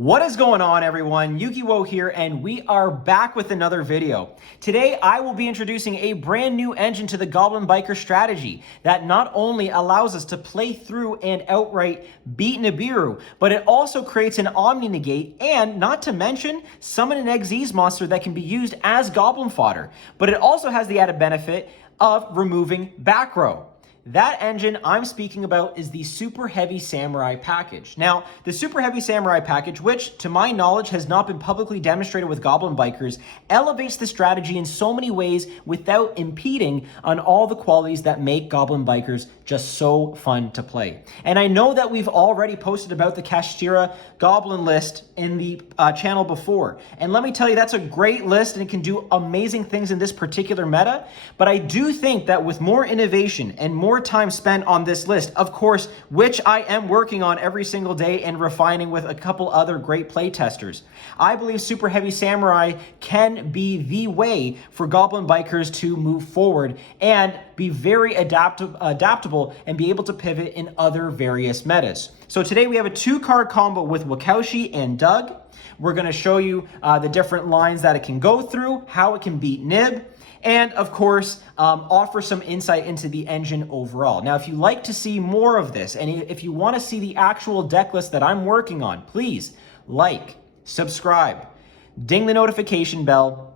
What is going on, everyone? Yukiwo here, and we are back with another video. Today, I will be introducing a brand new engine to the Goblin Biker strategy that not only allows us to play through and outright beat Nibiru, but it also creates an Omni Negate and, not to mention, summon an Xyz monster that can be used as Goblin fodder. But it also has the added benefit of removing back row. That engine I'm speaking about is the Super Heavy Samurai package. Now, the Super Heavy Samurai package, which to my knowledge has not been publicly demonstrated with Goblin Bikers, elevates the strategy in so many ways without impeding on all the qualities that make Goblin Bikers just so fun to play. And I know that we've already posted about the Kashtira Goblin list in the channel before. And let me tell you, that's a great list and it can do amazing things in this particular meta. But I do think that with more innovation and more time spent on this list, of course, which I am working on every single day and refining with a couple other great play testers, I believe Super Heavy Samurai can be the way for Goblin Bikers to move forward and be very adaptable and be able to pivot in other various metas. So today we have a 2-card combo with Wakaushi and Doug. We're going to show you the different lines that it can go through, how it can beat Nib, and of course, offer some insight into the engine overall. Now, if you like to see more of this, and if you want to see the actual deck list that I'm working on, please like, subscribe, ding the notification bell,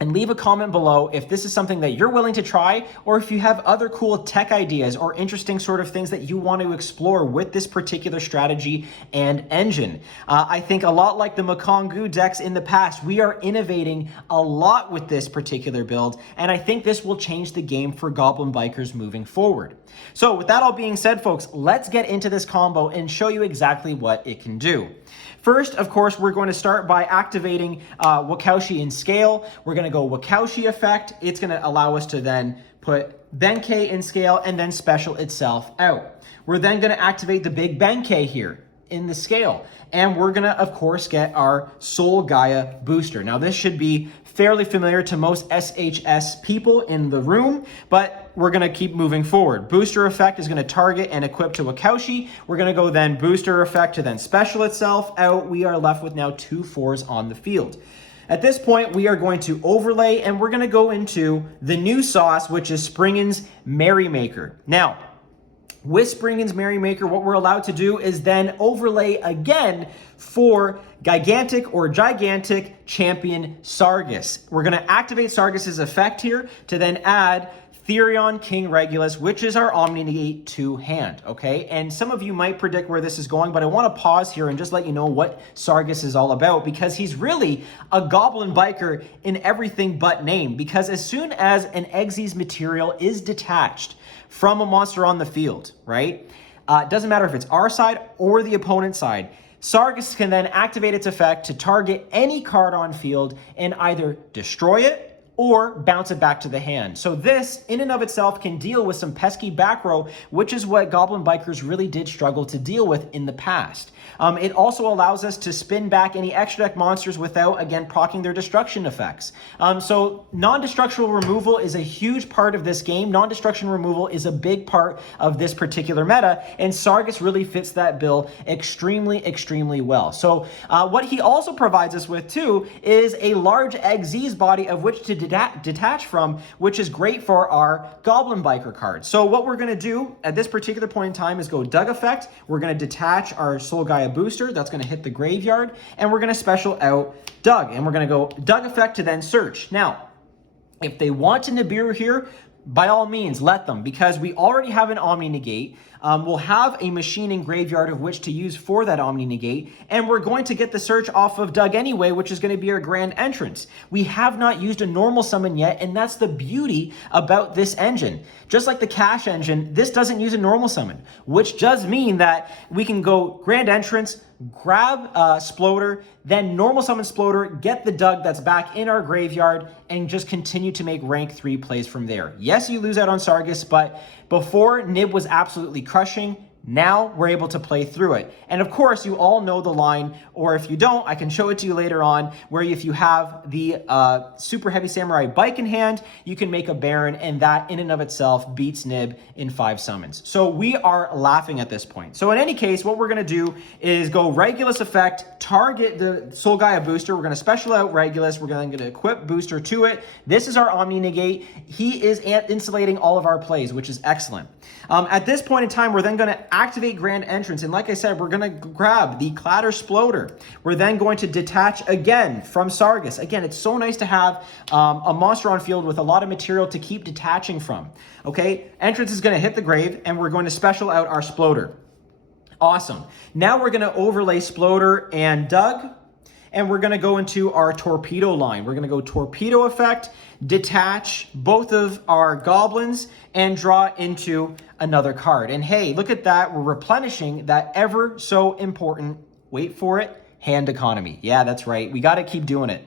and leave a comment below if this is something that you're willing to try, or if you have other cool tech ideas or interesting sort of things that you want to explore with this particular strategy and engine. I think a lot like the Makongu decks in the past, we are innovating a lot with this particular build, and I think this will change the game for Goblin Bikers moving forward. So with that all being said, folks, let's get into this combo and show you exactly what it can do. First, of course, we're going to start by activating Wakaushi in scale. We're going to go Wakaushi effect. It's going to allow us to then put Benkei in scale and then special itself out. We're then going to activate the big Benkei here in the scale. And we're going to, of course, get our Soul Gaia booster. Now, this should be fairly familiar to most SHS people in the room, but we're going to keep moving forward. Booster effect is going to target and equip to Wakaushi. We're going to go then booster effect to then special itself out. We are left with now 2 4s on the field. At this point, we are going to overlay and we're going to go into the new sauce, which is Springen's Merrymaker. Now, with Springen's Merrymaker, what we're allowed to do is then overlay again for Gigantic Champion Sargus. We're going to activate Sargus's effect here to then add Therion King Regulus, which is our Omni Negate 2 hand, okay? And some of you might predict where this is going, but I want to pause here and just let you know what Sargus is all about, because he's really a Goblin Biker in everything but name, because as soon as an Xyz material is detached from a monster on the field, right? It doesn't matter if it's our side or the opponent's side. Sargus can then activate its effect to target any card on field and either destroy it or bounce it back to the hand. So this, in and of itself, can deal with some pesky back row, which is what Goblin Bikers really did struggle to deal with in the past. It also allows us to spin back any extra deck monsters without, again, proccing their destruction effects. So non-destructual removal is a huge part of this game. Non-destruction removal is a big part of this particular meta, and Sargus really fits that bill extremely, extremely well. So what he also provides us with, too, is a large Xyz body of which to detach from, which is great for our Goblin Biker cards. So what we're going to do at this particular point in time is go Doug effect. We're going to detach our Soul Gaia booster. That's going to hit the graveyard, and we're going to special out Doug, and we're going to go Doug effect to then search. Now, if they want to Nibiru here, by all means, let them, because we already have an Omni Negate. We'll have a machining graveyard of which to use for that Omni Negate, and we're going to get the search off of Doug anyway, which is going to be our grand entrance. We have not used a normal summon yet, and that's the beauty about this engine. Just like the Cash engine, this doesn't use a normal summon, which does mean that we can go grand entrance, grab Sploder, then normal summon Sploder, get the Doug that's back in our graveyard, and just continue to make rank 3 plays from there. Yes, you lose out on Sargus, but before, Nib was absolutely crushing. Now we're able to play through it. And of course, you all know the line, or if you don't, I can show it to you later on, where if you have the Super Heavy Samurai bike in hand, you can make a Baron, and that in and of itself beats Nib in 5 summons. So we are laughing at this point. So in any case, what we're gonna do is go Regulus effect, target the Soul Gaia booster. We're gonna special out Regulus. We're gonna equip booster to it. This is our Omni Negate. He is insulating all of our plays, which is excellent. At this point in time, we're then gonna activate Grand Entrance. And like I said, we're gonna grab the Clatter Sploder. We're then going to detach again from Sargus. Again, it's so nice to have a monster on field with a lot of material to keep detaching from. Okay, Entrance is gonna hit the grave, and we're going to special out our Sploder. Awesome. Now we're gonna overlay Sploder and Doug, and we're gonna go into our Torpedo line. We're gonna go Torpedo effect, detach both of our Goblins, and draw into another card. And hey, look at that. We're replenishing that ever so important, wait for it, hand economy. Yeah, that's right. We got to keep doing it.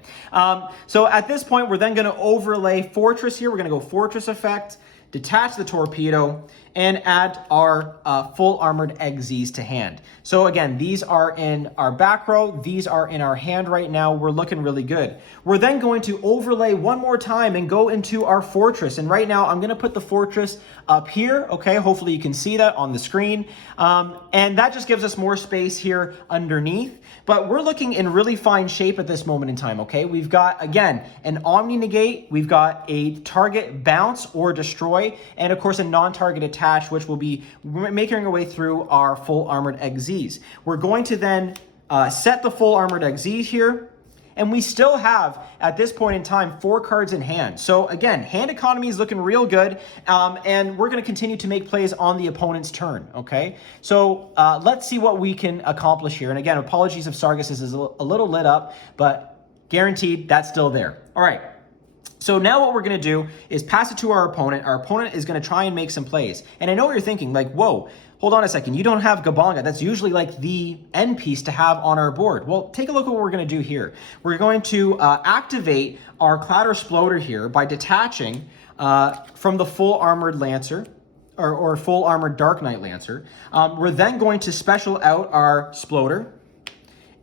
So at this point, we're then going to overlay Fortress here. We're going to go Fortress effect, detach the Torpedo, and add our full armored Exes to hand. So again, these are in our back row. These are in our hand right now. We're looking really good. We're then going to overlay one more time and go into our Fortress. And right now, I'm going to put the Fortress up here. Okay, hopefully you can see that on the screen. And that just gives us more space here underneath. But we're looking in really fine shape at this moment in time, okay? We've got, again, an Omni Negate. We've got a target bounce or destroy, and of course a non-target attach, which will be making our way through our full armored Exes. We're going to then set the full armored Exes here, and we still have, at this point in time, 4 cards in hand. So again, hand economy is looking real good, and we're gonna continue to make plays on the opponent's turn, okay? So let's see what we can accomplish here. And again, apologies if Sargus is a little lit up, but guaranteed that's still there. All right. So now what we're going to do is pass it to our opponent. Our opponent is going to try and make some plays. And I know what you're thinking, like, whoa, hold on a second. You don't have Gabanga. That's usually like the end piece to have on our board. Well, take a look at what we're going to do here. We're going to activate our Clatter Sploder here by detaching from the full armored Lancer, or full armored Dark Knight Lancer. We're then going to special out our Sploder.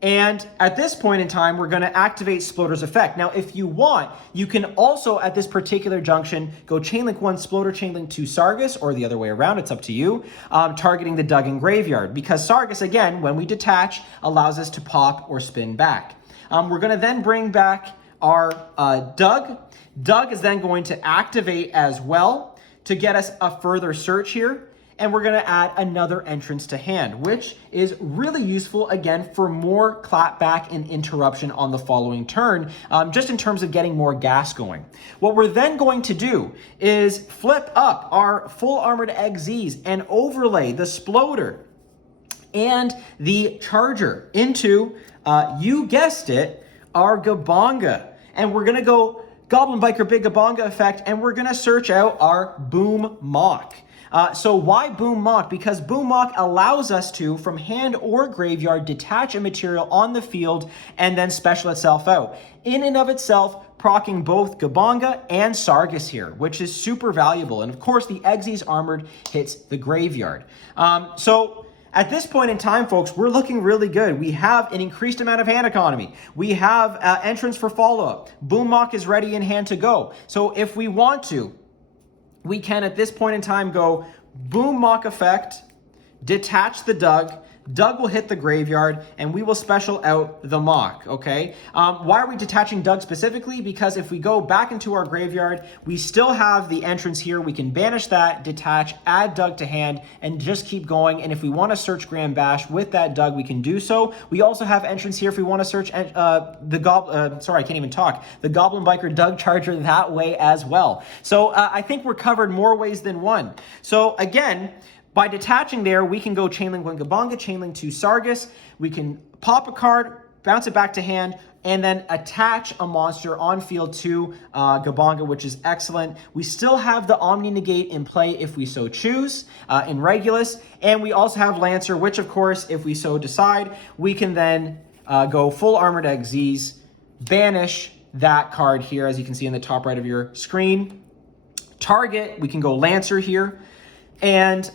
And at this point in time, we're going to activate Sploder's effect. Now, if you want, you can also, at this particular junction, go Chainlink 1, Sploder, Chainlink 2, Sargus, or the other way around. It's up to you, targeting the Dug and Graveyard. Because Sargus, again, when we detach, allows us to pop or spin back. We're going to then bring back our Dug. Dug is then going to activate as well to get us a further search here. And we're going to add another entrance to hand, which is really useful, again, for more clapback and interruption on the following turn, just in terms of getting more gas going. What we're then going to do is flip up our full armored Exes and overlay the Sploder and the Charger into, you guessed it, our Gabanga. And we're going to go Goblin Biker Big Gabanga effect, and we're going to search out our Boom Mock. So why Boom Mock? Because Boom Mock allows us to, from hand or graveyard, detach a material on the field and then special itself out. In and of itself, proccing both Gabanga and Sargus here, which is super valuable. And of course, the Exes Armored hits the graveyard. So at this point in time, folks, we're looking really good. We have an increased amount of hand economy. We have entrance for follow-up. Boom Mock is ready in hand to go. So if we want to, we can, at this point in time, go Boom Mock effect, detach the Dug. Dug will hit the graveyard, and we will special out the Mock, okay? Why are we detaching Dug specifically? Because if we go back into our graveyard, we still have the entrance here. We can banish that, detach, add Dug to hand, and just keep going. And if we want to search Grand Bash with that Dug, we can do so. We also have entrance here if we want to search the Goblin, sorry, I can't even talk, the Goblin Biker Dug Charger that way as well. So I think we're covered more ways than one. So again, by detaching there, we can go Chainlink 1 Gabanga, Chainlink 2 Sargus. We can pop a card, bounce it back to hand, and then attach a monster on field to Gabanga, which is excellent. We still have the Omni Negate in play if we so choose in Regulus. And we also have Lancer, which of course, if we so decide, we can then go full armored Exes, banish that card here, as you can see in the top right of your screen. Target, we can go Lancer here, and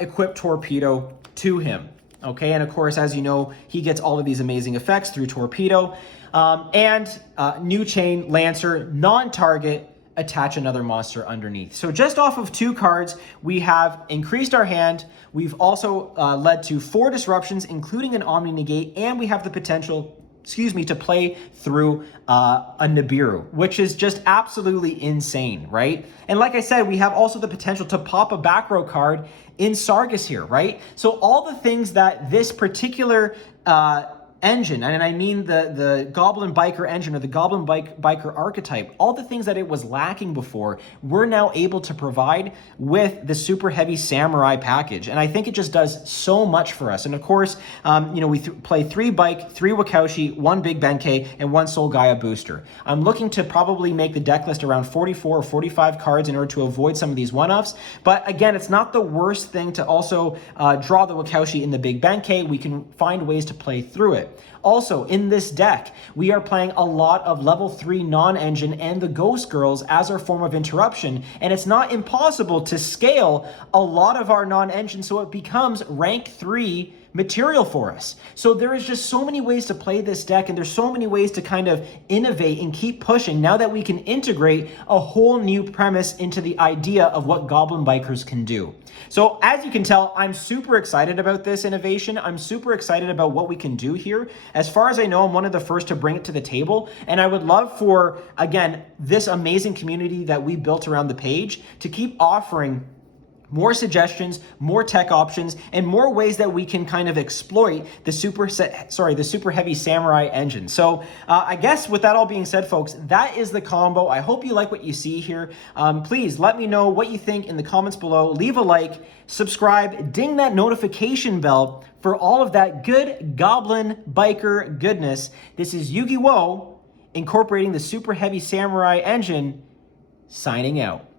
equip Torpedo to him. Okay, and of course, as you know, he gets all of these amazing effects through Torpedo. New Chain, Lancer, non-target, attach another monster underneath. So just off of 2 cards, we have increased our hand. We've also led to 4 disruptions, including an Omni Negate, and we have the potential, to play through a Nibiru, which is just absolutely insane, right? And like I said, we have also the potential to pop a back row card in Sargus here, right? So all the things that this particular engine, and I mean the Goblin Biker engine or the Goblin Biker archetype, all the things that it was lacking before, we're now able to provide with the Super Heavy Samurai package. And I think it just does so much for us. And of course, we play 3 Bike, 3 Wakaushi, 1 Big Benkei, and 1 Soul Gaia booster. I'm looking to probably make the deck list around 44 or 45 cards in order to avoid some of these one-offs. But again, it's not the worst thing to also draw the Wakaushi in the Big Benkei. We can find ways to play through it. Also, in this deck, we are playing a lot of level 3 non-engine and the Ghost Girls as our form of interruption, and it's not impossible to scale a lot of our non-engine so it becomes rank 3 material for us. So there is just so many ways to play this deck, and there's so many ways to kind of innovate and keep pushing now that we can integrate a whole new premise into the idea of what Goblin Bikers can do. So as you can tell, I'm super excited about this innovation. I'm super excited about what we can do here. As far as I know, I'm one of the first to bring it to the table, and I would love for, again, this amazing community that we built around the page to keep offering more suggestions, more tech options, and more ways that we can kind of exploit the Super Heavy Samurai engine. So I guess with that all being said, folks, that is the combo. I hope you like what you see here. Please let me know what you think in the comments below. Leave a like, subscribe, ding that notification bell for all of that good Goblin Biker goodness. This is Yu-Gi-Oh! Incorporating the Super Heavy Samurai engine, signing out.